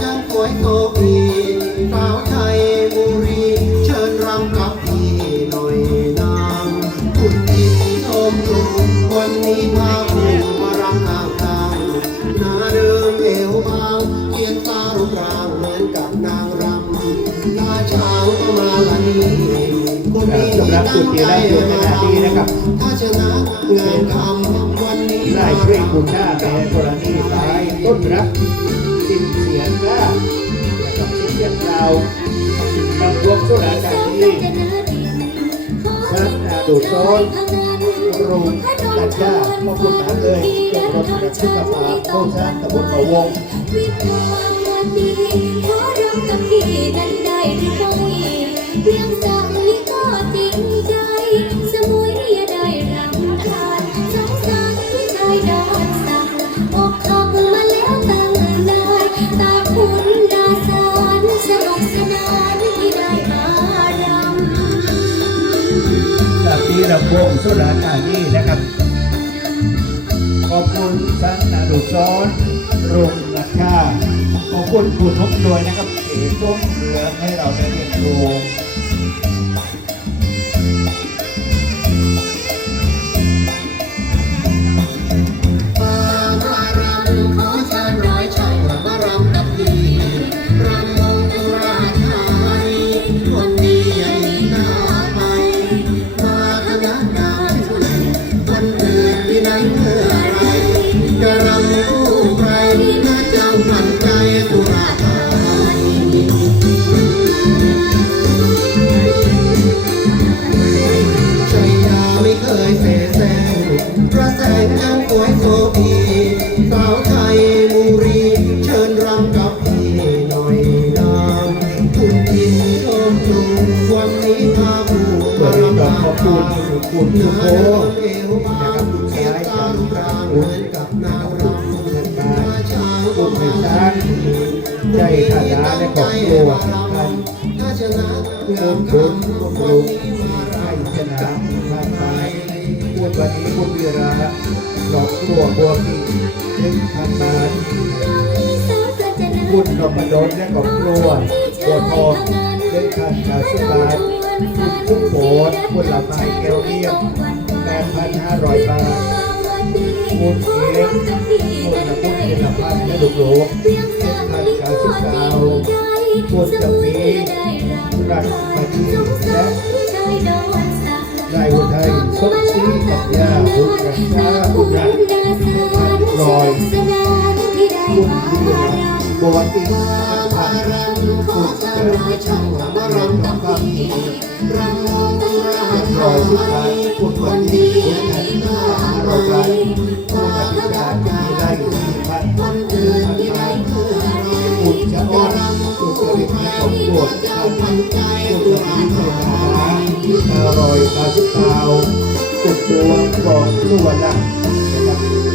จังกวยโกพีสาวไทยบุรี เชิญรำกับพี่หน่อยนางคุณดินชมดูวันนี้พาผู้มารำข้างทางหน้าเดิมเอวบางเพียงตารูปร่างเหมือนกับนางรำตาเช้าก็มาละนี้คุณดีสำหรับจุดที่รับอยู่ขณะนี้นะครับถ้าชนะงานคำวันนี้ได้ช่วยคุณหน้าในกรณีสายต้นรักสิ้น นเสียงเรวมสุราการที่ชัดอาดูโซนรูมกัญชาพวกคุณนั้นเลยจบรถกระชุกกระปาโคชาตะบนเขาวง ทีลำวงสุราการนี้นะครับ ขอบคุณสันนาดุซ้อนรงราคาขอบคุณคุณทุกโดยนะครับเอ๋ต้มเหลือให้เราได้เรียนรู้ ขอบคุณคุณเนื้สุอโขเดิมเอวบางเสียตารูปร่าเหมือนกับนางรำท่านบามาทเช้าคุก็ณไพมาศาลใจฐานะและครอบครัวท่านคุณนคุณคุณวันลุงให้ชนะท่านไปพูดวันนี้คุณวีระครอบครัวบัวกินหนึ่งพันบาทคุณนพดลและครอบครัวบัวทองเล่นการกาสุบาทคุณ ทุกโบสคุณลไม้แก้วเลี่ยมแปดพันห้าร้อยบาทคุณเอกคุณละพุทธเจรพันและลูกหลงเล่นการกาสุบาคุณจะมีรัฐปฏิและนายอุทัยสมศรีปัญญาบุตรรัชาบุตรรัตน์ลอยคุณวีระ บัวกินพันคุณเจริญช่างมารำกับคำรำวงตุราร้อยสิบบาทคุณวันนี้คุณแทนห้ารอยบาทคุณอธิการที่ได้สี่พันคุณเดือนที่ได้เมื่อไรคุณจะอ่อนคุณจะเรียกของปวดพันคุณวันนี้เป็นอาหารอร่อยปลาสิบเตาคุณดวงกองสุวรรณนะ